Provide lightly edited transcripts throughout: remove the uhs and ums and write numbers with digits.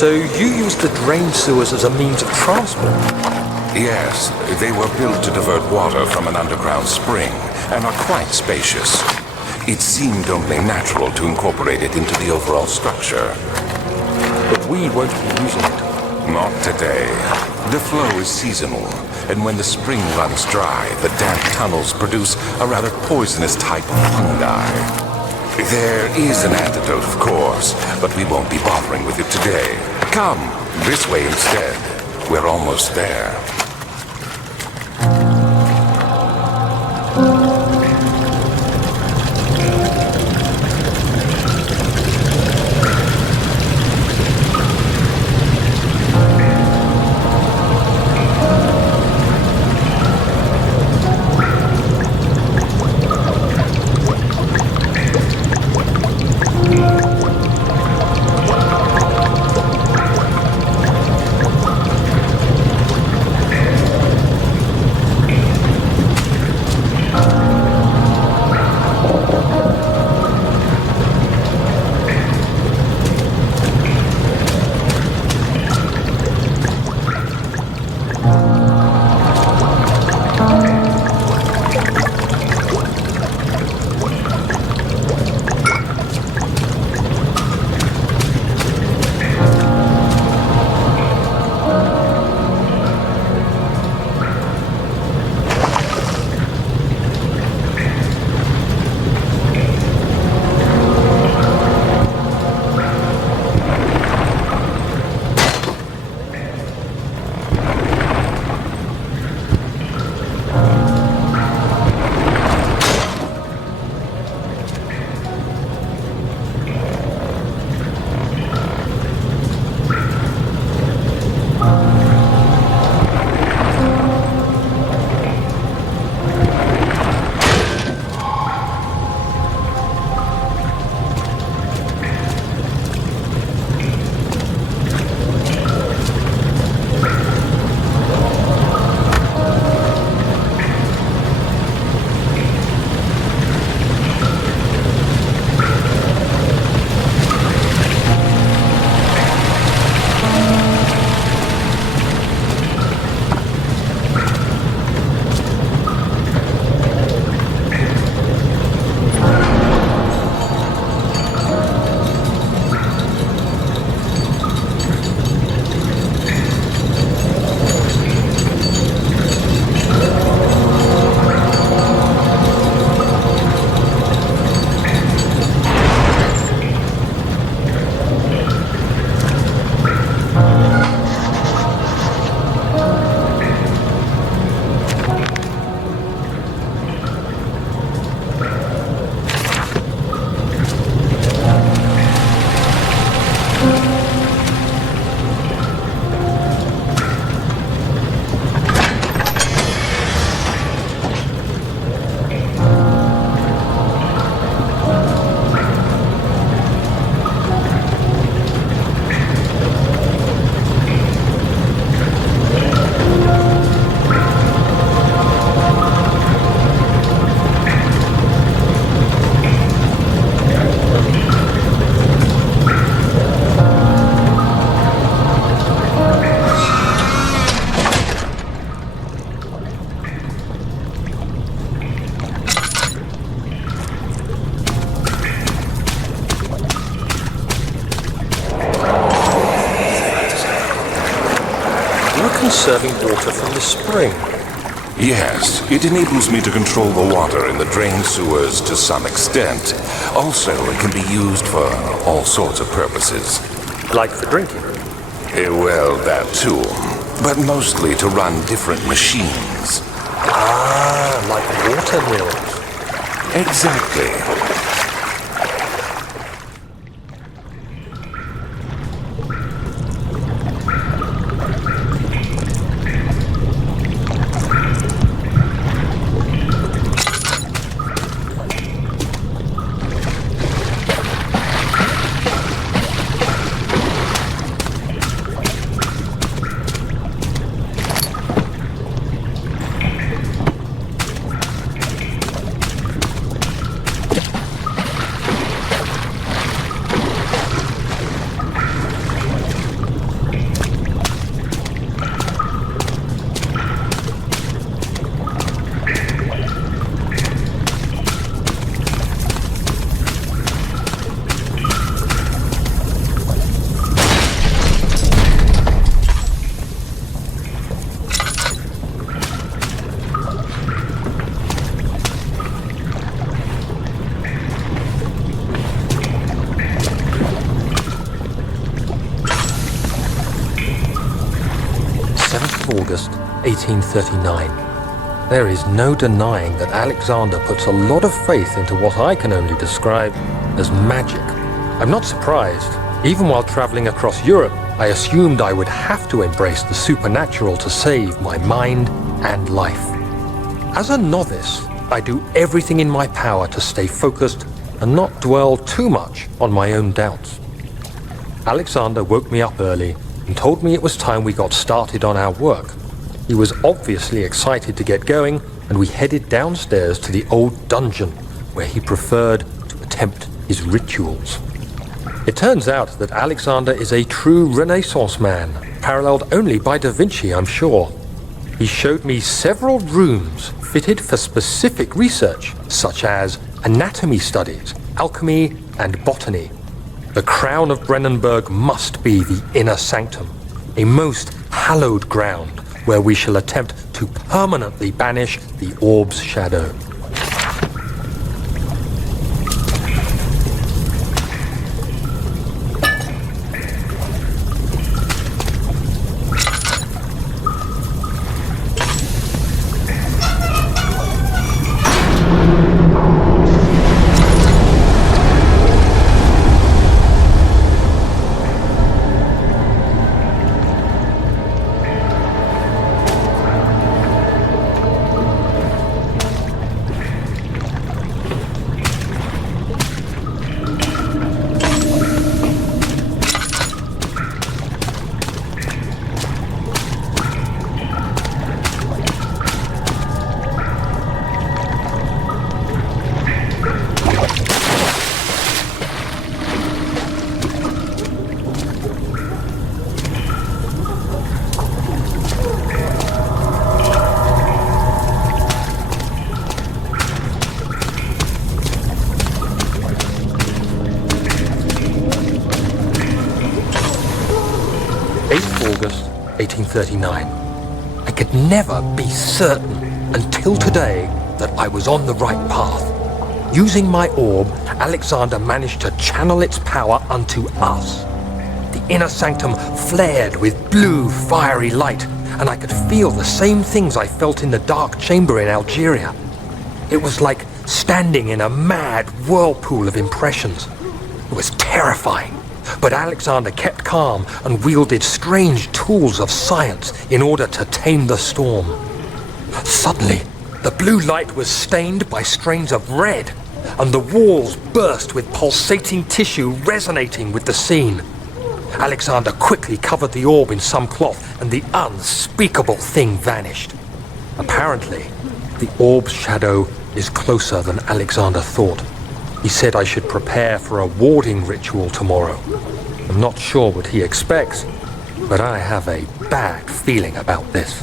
So you used the drain sewers as a means of transport? Yes, they were built to divert water from an underground spring and are quite spacious. It seemed only natural to incorporate it into the overall structure. But we won't be using it. Not today. The flow is seasonal, and when the spring runs dry, the damp tunnels produce a rather poisonous type of fungi. There is an antidote, of course, but we won't be bothering with it today. Come, this way instead. We're almost there. Conserving water from the spring. Yes, it enables me to control the water in the drain sewers to some extent. Also, it can be used for all sorts of purposes. Like for drinking? Well, that too. But mostly to run different machines. Ah, like water mills. Exactly. 7th of August, 1839. There is no denying that Alexander puts a lot of faith into what I can only describe as magic. I'm not surprised. Even while traveling across Europe, I assumed I would have to embrace the supernatural to save my mind and life. As a novice, I do everything in my power to stay focused and not dwell too much on my own doubts. Alexander woke me up early and told me it was time we got started on our work. He was obviously excited to get going, and we headed downstairs to the old dungeon, where he preferred to attempt his rituals. It turns out that Alexander is a true Renaissance man, paralleled only by Da Vinci, I'm sure. He showed me several rooms fitted for specific research, such as anatomy studies, alchemy, and botany. The crown of Brennenburg must be the inner sanctum, a most hallowed ground where we shall attempt to permanently banish the orb's shadow. August 1839. I could never be certain until today that I was on the right path. Using my orb, Alexander managed to channel its power unto us. The inner sanctum flared with blue, fiery light, and I could feel the same things I felt in the dark chamber in Algeria. It was like standing in a mad whirlpool of impressions. It was terrifying. But Alexander kept calm and wielded strange tools of science in order to tame the storm. Suddenly, the blue light was stained by strains of red, and the walls burst with pulsating tissue resonating with the scene. Alexander quickly covered the orb in some cloth, and the unspeakable thing vanished. Apparently, the orb's shadow is closer than Alexander thought. He said I should prepare for a warding ritual tomorrow. I'm not sure what he expects, but I have a bad feeling about this.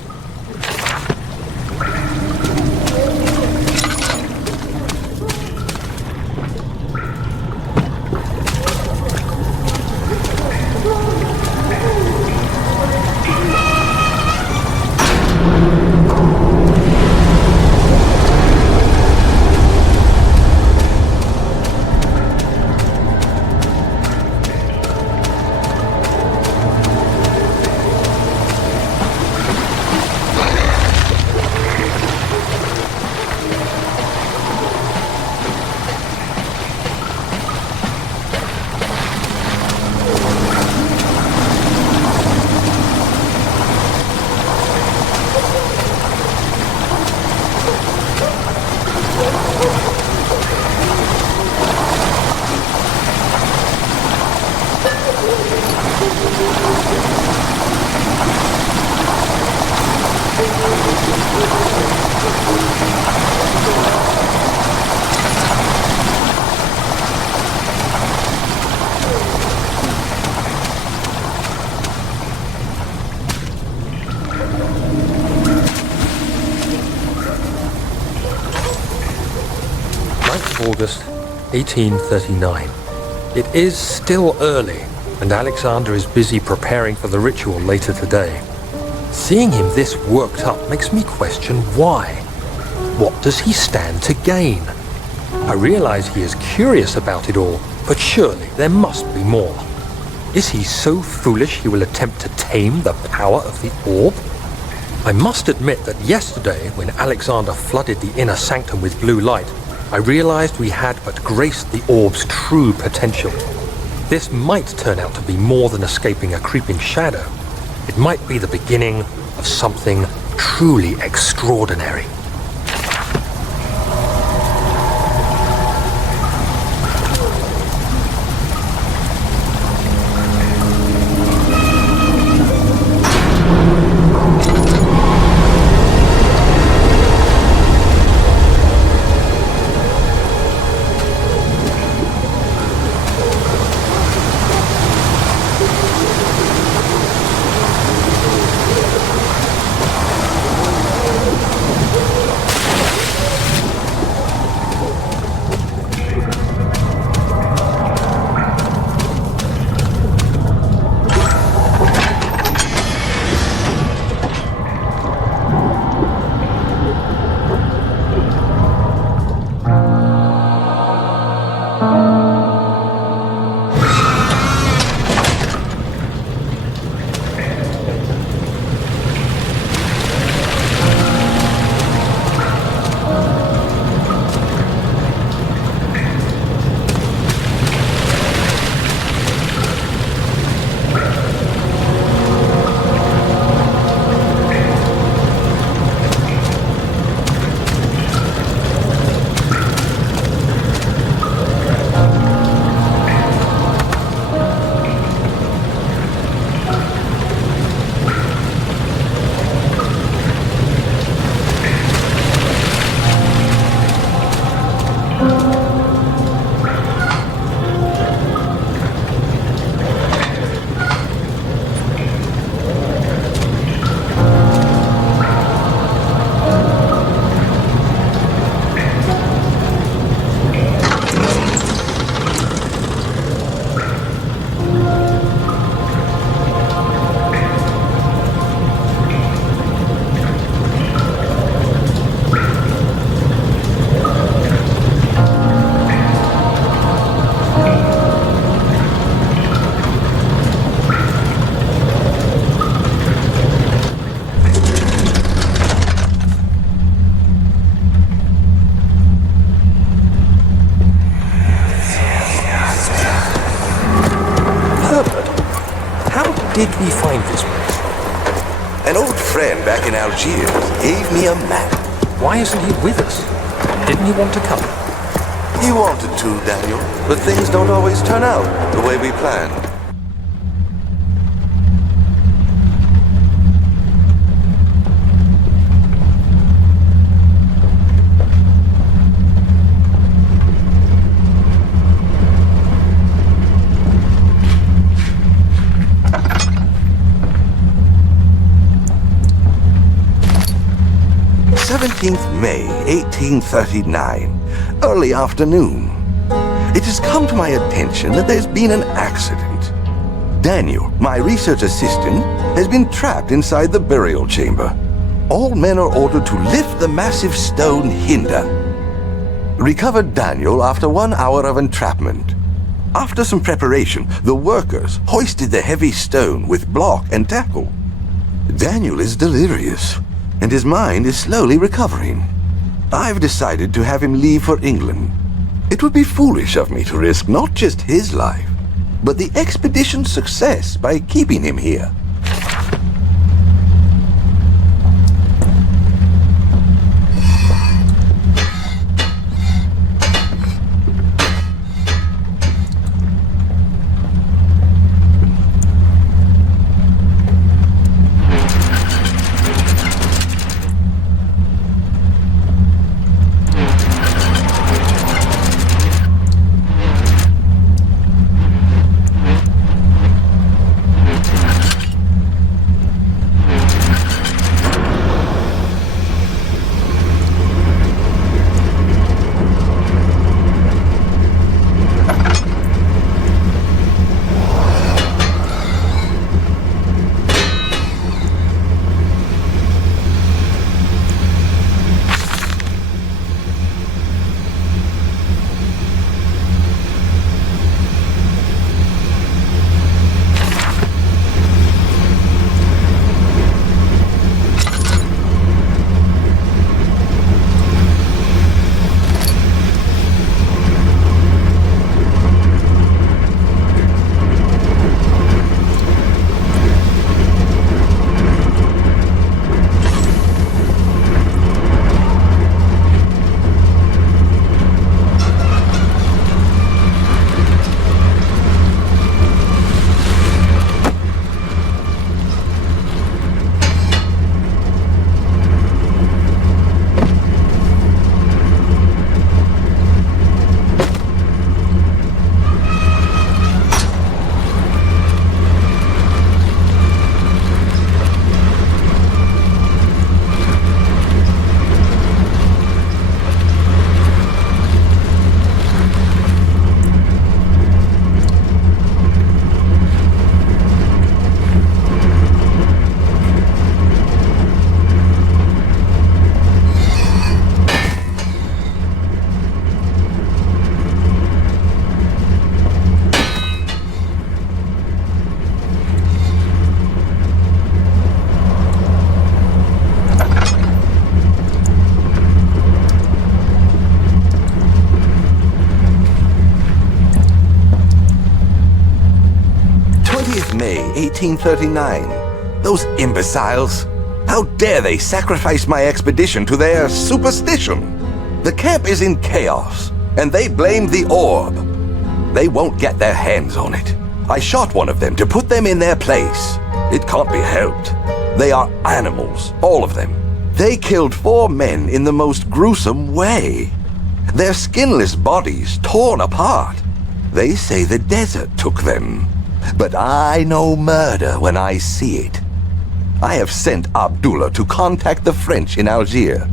August 1839. It is still early, and Alexander is busy preparing for the ritual later today. Seeing him this worked up makes me question why. What does he stand to gain? I realize he is curious about it all, but surely there must be more. Is he so foolish he will attempt to tame the power of the orb? I must admit that yesterday, when Alexander flooded the inner sanctum with blue light, I realized we had but graced the orb's true potential. This might turn out to be more than escaping a creeping shadow. It might be the beginning of something truly extraordinary. Did we find this place? An old friend back in Algiers gave me a map. Why isn't he with us? Didn't he want to come? He wanted to, Daniel, but things don't always turn out the way we planned. May 1839, early afternoon. It has come to my attention that there's been an accident. Daniel, my research assistant, has been trapped inside the burial chamber. All men are ordered to lift the massive stone hinder. Recovered Daniel after 1 hour of entrapment. After some preparation, the workers hoisted the heavy stone with block and tackle. Daniel is delirious, and his mind is slowly recovering. I've decided to have him leave for England. It would be foolish of me to risk not just his life, but the expedition's success by keeping him here. 1839. Those imbeciles. How dare they sacrifice my expedition to their superstition? The camp is in chaos, and they blame the orb. They won't get their hands on it. I shot one of them to put them in their place. It can't be helped. They are animals, all of them. They killed 4 men in the most gruesome way. Their skinless bodies torn apart. They say the desert took them. But I know murder when I see it. I have sent Abdullah to contact the French in Algiers.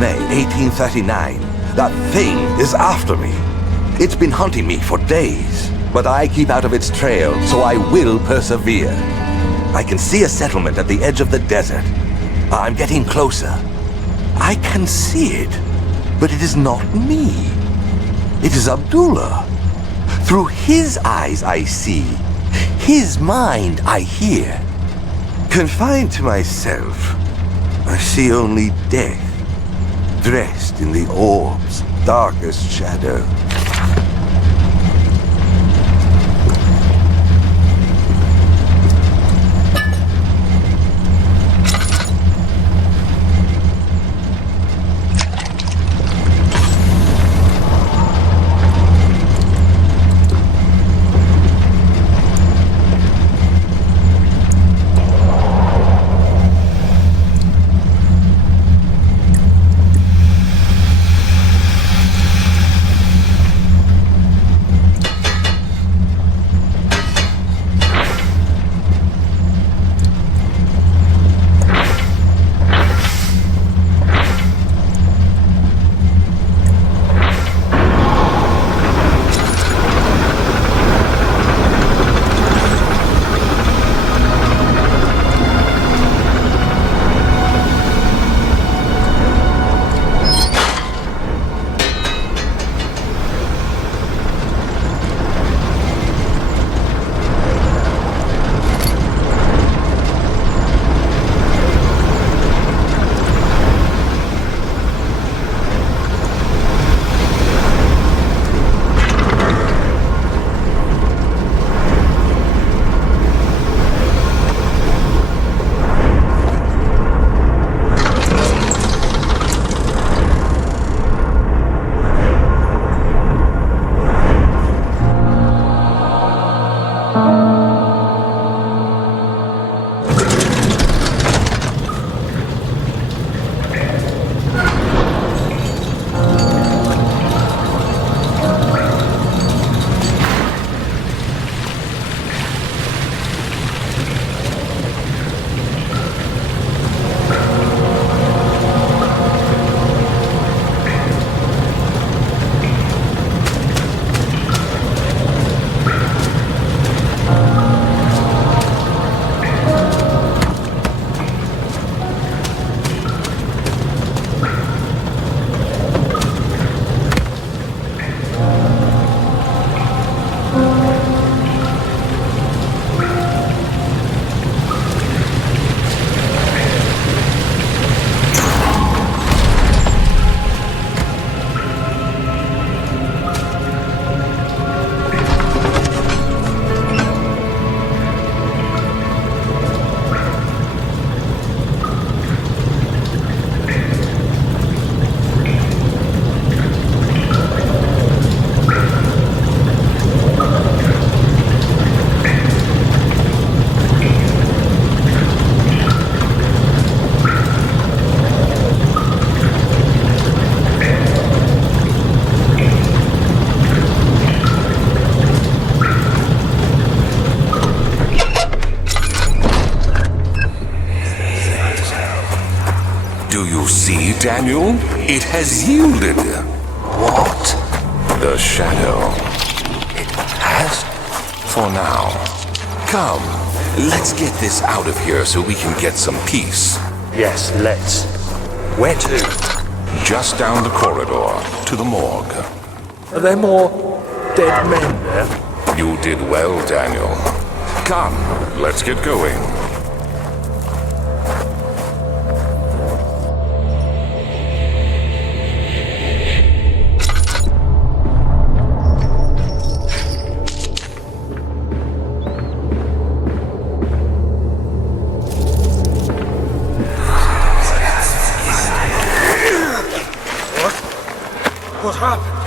May 1839. That thing is after me. It's been hunting me for days, but I keep out of its trail, so I will persevere. I can see a settlement at the edge of the desert. I'm getting closer. I can see it, but it is not me. It is Abdullah. Through his eyes I see. His mind I hear. Confined to myself, I see only death, dressed in the orb's darkest shadow. Daniel, it has yielded. What? The shadow. It has? For now. Come, let's get this out of here so we can get some peace. Yes, let's. Where to? Just down the corridor, to the morgue. Are there more dead men there? You did well, Daniel. Come, let's get going. What happened?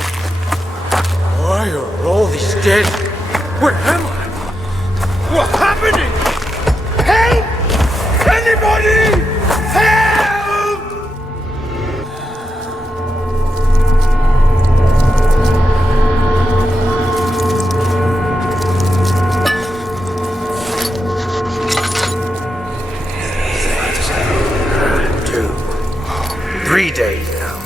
Why are all these dead? Where am I? What's happening? Help! Anybody! Help! Two. 3 days now.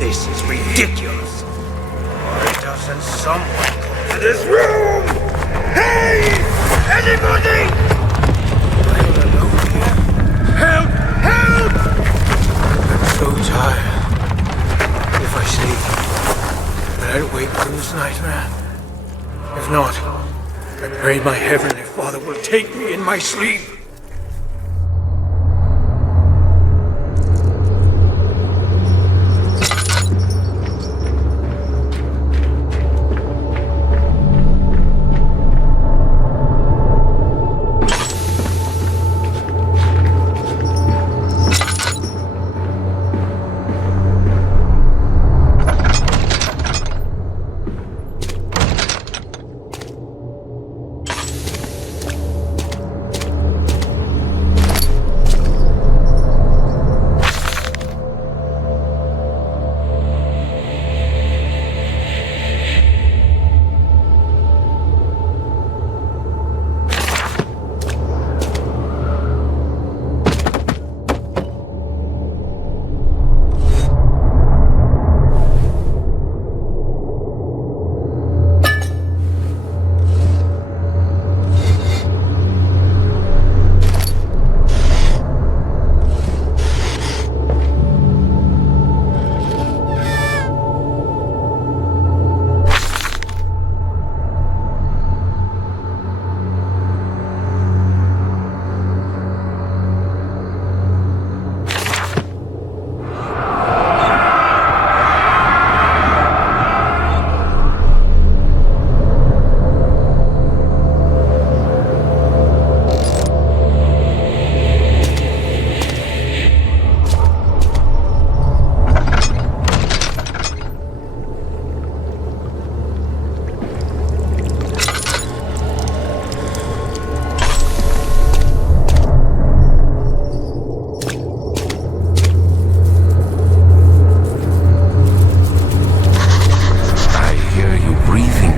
This is ridiculous. Why doesn't someone come to this room? Hey! Anybody! I'm alone here. Help! Help! I'm so tired. If I sleep, will I wake from this nightmare? If not, I pray my Heavenly Father will take me in my sleep.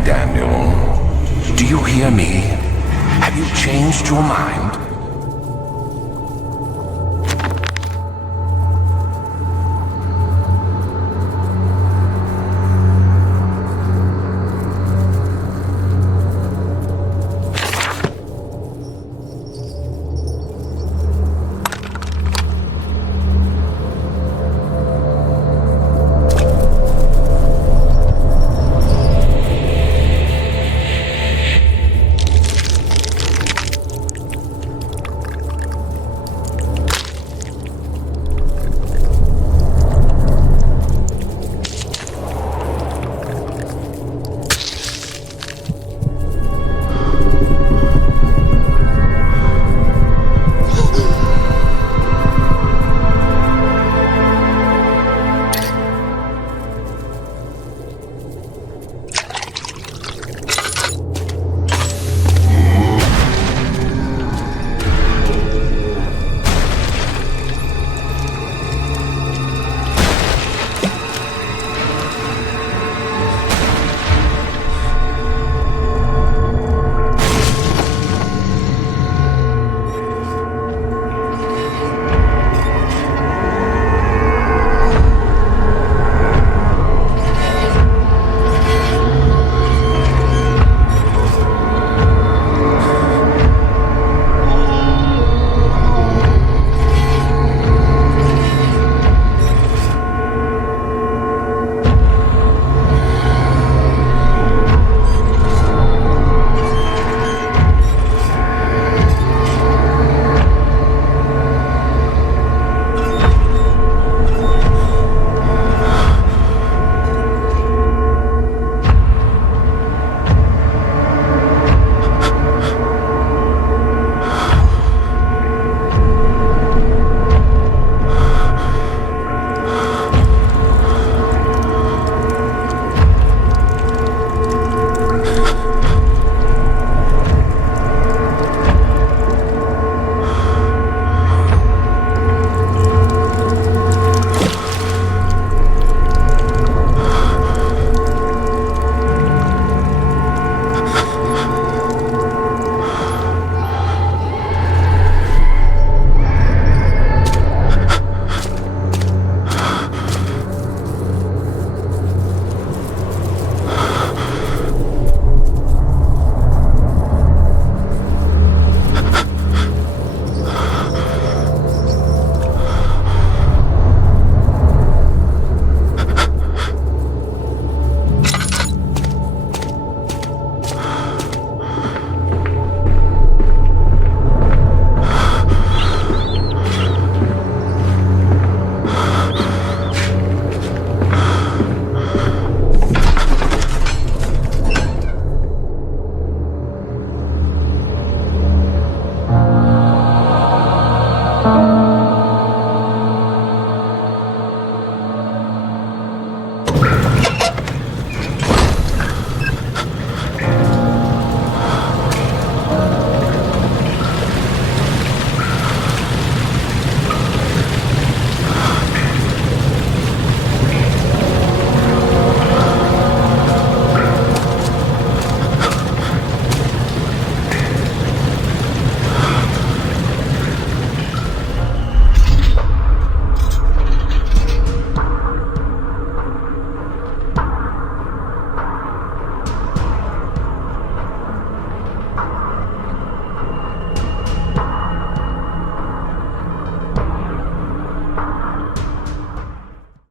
Daniel, do you hear me? Have you changed your mind?